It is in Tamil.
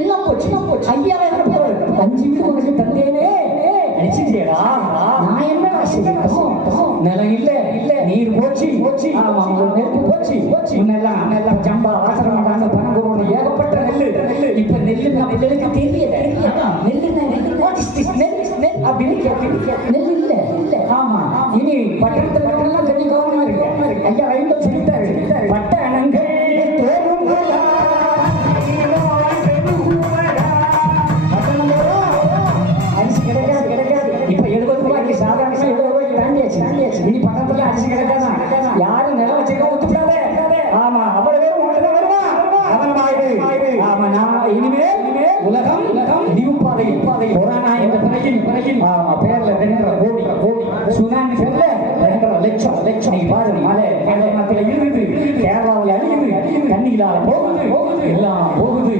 எல்லாம் போச்சு 5000 5 வீடு உனக்கு தந்தேனே நினைச்சிட்டியடா. நான் என்ன செய்யணும்? நிலம் இல்ல நீர் போச்சு ஆமா நெருப்பு போச்சு முன்னெல்லாம் ஜம்பா ஆசிரமம் பணம் ஏகப்பட்ட நெல்லு. இப்ப நெல்லுக்கு தெரியல. நெல் அப்படின்னு நெல் இல்ல. ஆமா இனி பட்டணத்துல மட்டும் கொஞ்சம் கவனமா இருக்கு. ஐயா ஐந்து சொல்லிட்டாரு பட்டணங்கள் அரிசி கிடைக்காது. இப்ப 70 ரூபாய்க்கு சாதாரண 70 ரூபாய்க்கு தாண்டியாச்சு. இனி பட்டணத்துல அரிசி கிடைக்காதான். யாரும் நிலம் வச்சுக்க ஒத்துக்காத. ஆமா அவ்வளவு பேரும் உங்கள்கிட்ட வருவான். ஆமா நான் இனிமேல் உலகம் முடிவுப்பாதை கொரோனா என்ற பிறகில் ஆமா பேர்ல 2.5 கோடி சுனாமி பேர்ல 2.5 லட்சம் நீ பாரு மலை இருக்குது கேரளாவில் அழியுது கண்ணிகளால போகுது எல்லாம் போகுது.